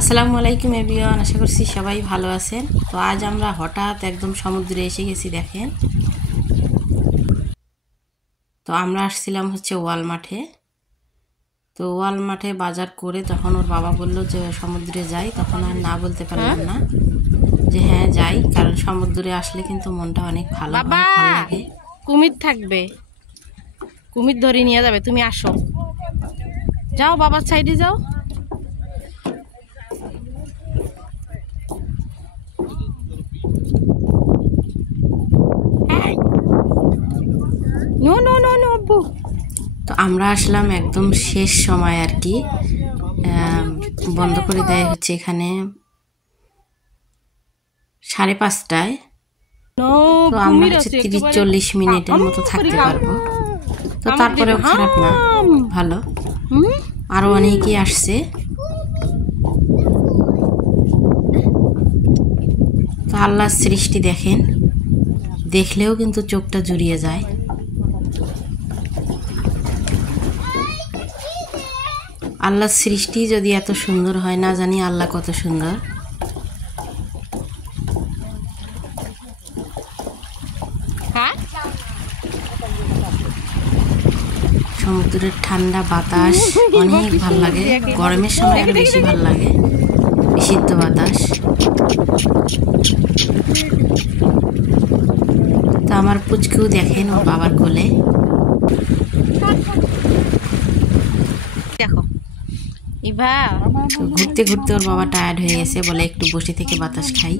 আসসালামু আলাইকুম এভরিওয়ান, আশা করছি সবাই ভালো আছেন। তো আজ আমরা হঠাৎ একদম সমুদ্রে এসে গেছি। দেখেন, তো আমরা আসছিলাম হচ্ছে ওয়াল মাঠে। তো ওয়াল মাঠে বাজার করে তখন ওর বাবা বলল যে সমুদ্রে যাই, তখন আর না বলতে পারলাম না যে হ্যাঁ যাই, কারণ সমুদ্রে আসলে কিন্তু মনটা অনেক ভালো লাগে। কুমির থাকবে, কুমির ধরে নিয়ে যাবে, তুমি আসো, যাও বাবার সাইডে যাও। নো নো নো নো আব্বু। তো আমরা আসলাম একদম শেষ সময় আর কি, বন্ধ করে দেয় হচ্ছে এখানে 5:30টায়। তো আমরা হচ্ছে 30-40 মিনিটের মতো থাকতে পারবো। তো তারপরেও খারাপ না, ভালো। আরো অনেকেই আসছে। তো আল্লাহর সৃষ্টি দেখেন, দেখলেও কিন্তু চোখটা জুড়িয়ে যায়। আল্লাহর সৃষ্টি যদি এত সুন্দর হয়, না জানি আল্লাহ কত সুন্দর। সমুদ্রের ঠান্ডা বাতাস অনেক ভাল লাগে, গরমের সময় আরো বেশি ভাল লাগে, বিশুদ্ধ বাতাস। তো আমার পুচকেও দেখেন ওর বাবার কোলে। দেখো ইভা, ঘুরতে ঘুরতে ওর বাবা টায়ার্ড হয়ে গেছে, বলে একটু বসে থেকে বাতাস খাই,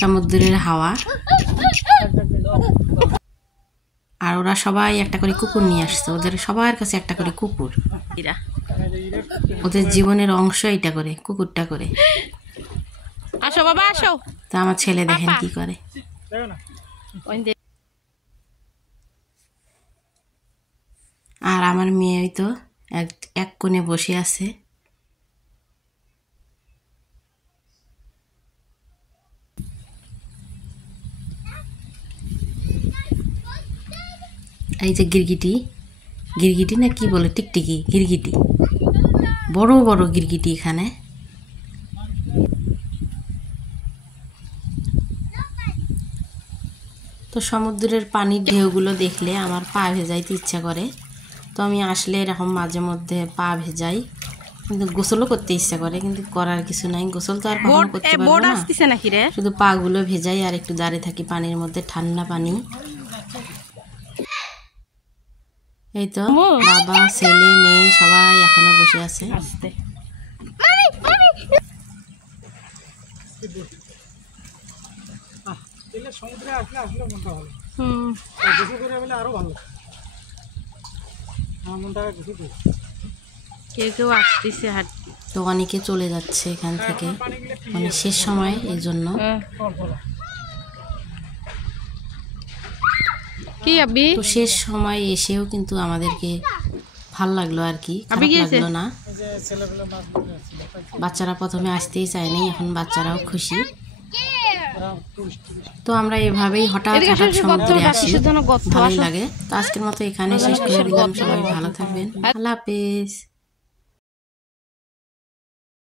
সমুদ্রের হাওয়া। আর ওরা সবাই একটা করে কুকুর নিয়ে আসছে, ওদের সবার কাছে একটা করে কুকুর, ওদের জীবনের অংশ এটা করে, কুকুরটা করে। আসো বাবা আসো। তা আমার ছেলে দেখেন কি করে। আর আমার মেয়ে তো এক কোণে বসে আছে। এই যে গিরগিটি, গিরগিটি না কি বলে, টিকটিকি, গিরগিটি, বড় বড় গিরগিটি এখানে। তো সমুদ্রের পানির ঢেউগুলো দেখলে আমার পা ভেজাইতে ইচ্ছা করে। তো আমি আসলে এরকম মাঝে মধ্যে পা ভেজাই, কিন্তু গোসলও করতে ইচ্ছা করে, কিন্তু করার কিছু নাই, গোসল তো আর কখনো করতে পারবো না, শুধু পা গুলো ভেজাই আর একটু দাঁড়িয়ে থাকি পানির মধ্যে, ঠান্ডা পানি। এই তো বাবা ছেলে মেয়ে সবাই এখনো বসে আছে। সমুদ্রে আসলে আসলে মনটা ভালো, গোসল করে বলে আরো ভালো, আমার মনটা গোসল করে। কেউ কেউ আসতেছে, তো অনেকে চলে যাচ্ছে এখান থেকে, মানে শেষ সময় এই জন্য। কি আবি, তো শেষ সময় এসেও কিন্তু আমাদেরকে ভাল লাগলো আর কি, খারাপ লাগলো না। বাচ্চারা প্রথমে আসতেই চায়নি, এখন বাচ্চারাও খুশি। তো আমরা এভাবেই হঠাৎ হঠাৎ সমুদ্রে আসি, ভালোই লাগে। তো আজকের মতো এখানে শেষ করে দিলাম, সবাই ভালো থাকবেন, আল্লাহ হাফেজ।